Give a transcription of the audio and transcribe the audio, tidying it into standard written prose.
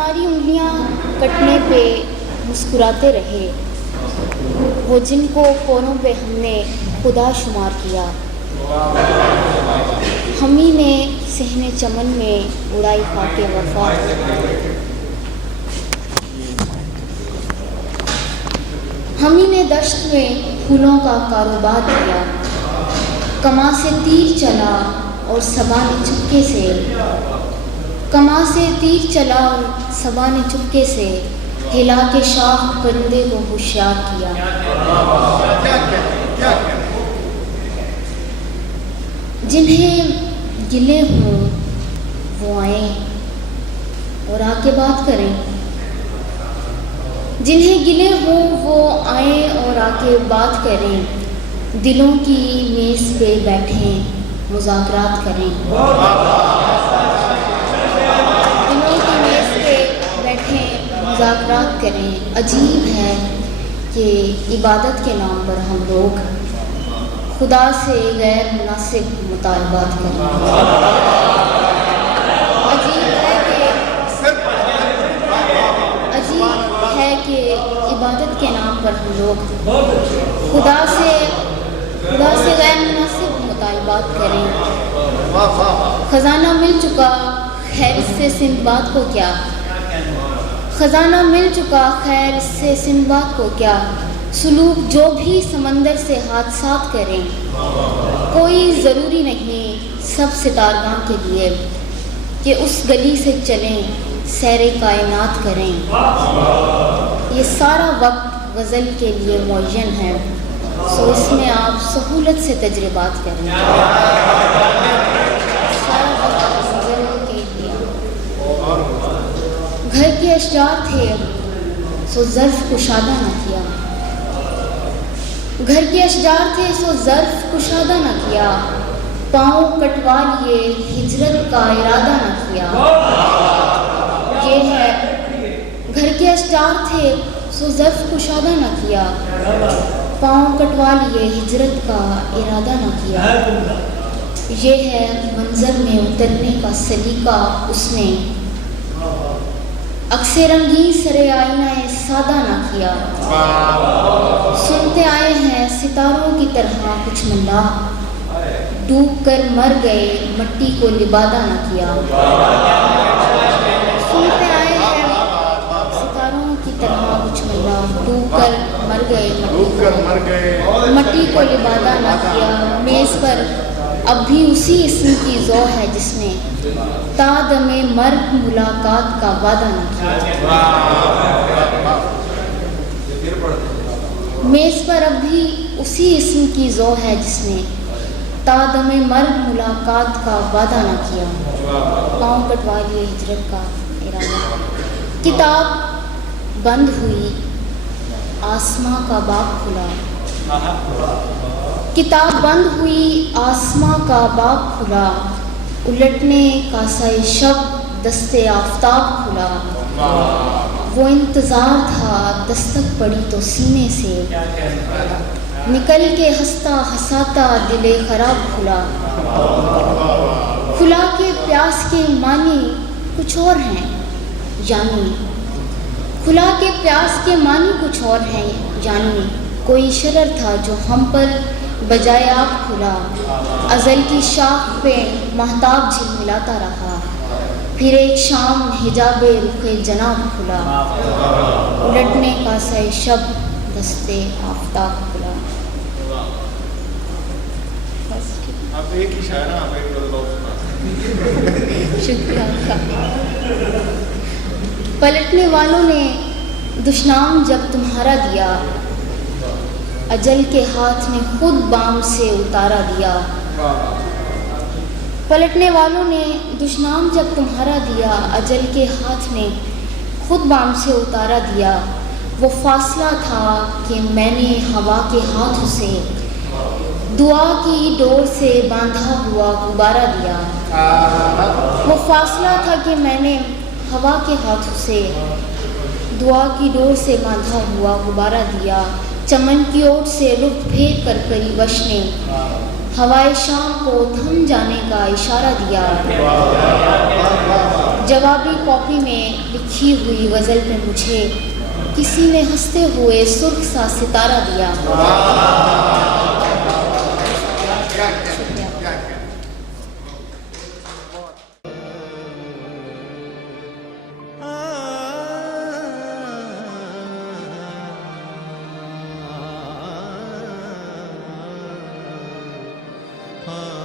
ہماری انگلیاں کٹنے پہ مسکراتے رہے، وہ جن کو کونوں پہ ہم نے خدا شمار کیا، ہم ہی نے صحن چمن میں اڑائی خاک وفا، ہم ہی نے دشت میں پھولوں کا کاروبار کیا، کماں سے تیر چلا اور صبا نے چپکے سے، کماں سے تیر چلا اور صبا نے چپکے سے ہلا کے شاخ پرندے کو ہوشیار کیا۔ جنہیں گلے ہوں وہ آئیں اور آ کے بات کریں، جنہیں گلے ہوں وہ آئیں اور آ کے بات کریں، دلوں کی میز پہ بیٹھیں مذاکرات کریں، دلوں کی میز پہ بیٹھیں مذاکرات کریں۔ عجیب ہے کہ عبادت کے نام پر ہم لوگ خدا سے غیر مناسب مطالبات کریں۔ عجیب ہے کہ عبادت کے نام پر ہم لوگ خدا سے غیر مناسب مطالبات کریں۔ خزانہ مل چکا خیر اس سے سندباد کو کیا، خزانہ مل چکا خیر اس سے سندباد کو کیا، سلوک جو بھی سمندر سے حادثات کریں، کوئی ضروری نہیں سب ستارگاں کے لیے کہ اس گلی سے چلیں سیر کائنات کریں۔ یہ سارا وقت غزل کے لیے معین ہے، سو اس میں آپ سہولت سے تجربات کریں۔ سارا وقت غزل کے لیے۔ گھر کے اشجار تھے سو ظرف کشادہ نہ کیا، گھر کے اشجار تھے سو ظرف کشادہ نہ کیا، پاؤں کٹوا لیے ہجرت کا ارادہ نہ کیا۔ یہ ہے گھر کے اشجار تھے سو ظرف کشادہ نہ کیا، پاؤں کٹوا لیے ہجرت کا ارادہ نہ کیا۔ یہ ہے منظر میں اترنے کا سلیقہ اس نے عکس رنگین سرے آئینہ سادہ نہ کیا۔ سنتے آئے ہیں ستاروں کی طرح کچھ ملاح، ڈوب کر مر گئے مٹی کو لبادہ نہ کیا۔ سنتے آئے ہیں ستاروں کی طرح کچھ ملاح، ڈوب کر مر گئے مٹی کو لبادہ نہ کیا۔ میز پر اب بھی اسی اسم کی ذو ہے جس نے تا دم مرگ ملاقات کا وعدہ نہ کیا۔ میز پر اب بھی اسی اسم کی ذو ہے جس نے تا دم مرگ ملاقات کا وعدہ نہ کیا۔ پاؤں کٹوا لیے ہجرت کا ارادہ۔ کتاب بند ہوئی آسماں کا باب کھلا، کتاب بند ہوئی آسماں کا باب کھلا، الٹنے کا سائے شب دستے آفتاب کھلا۔ وہ انتظار تھا دستک پڑی تو سینے سے، نکل کے ہنستا ہنساتا دل خراب کھلا۔ کھلا کے پیاس کے معنی کچھ اور ہیں یعنی، کھلا کے پیاس کے معنی کچھ اور ہیں یعنی، کوئی شرر تھا جو ہم پر بجائے آپ کھلا۔ ازل کی شاخ پہ مہتاب جھلملاتا رہا، پھر ایک شام حجاب رخ جناب کھلا، الٹنے کا سائے شب دستے آفتاب کھلا۔ آپ ایک ہی شاعر ہیں، آپ ایک شکریہ آپ کا۔ پلٹنے والوں نے دشنام جب تمہارا دیا، اجل کے ہاتھ نے خود بام سے اتارا دیا۔ پلٹنے والوں نے دشنام جب تمہارا دیا، اجل کے ہاتھ نے خود بام سے اتارا دیا۔ وہ فاصلہ تھا کہ میں نے ہوا کے ہاتھوں سے دعا کی ڈور سے باندھا ہوا غبارہ دیا۔ وہ فاصلہ تھا کہ میں نے ہوا کے ہاتھوں سے دعا کی ڈور سے باندھا ہوا غبارہ دیا۔ چمن کی اوٹ سے رخ پھیر کر پریوش نے ہوائے شام کو تھم جانے کا اشارہ دیا۔ جب جوابی کاپی میں لکھی ہوئی غزل پہ مجھے کسی نے ہنستے ہوئے سرخ سا ستارہ دیا. ہاں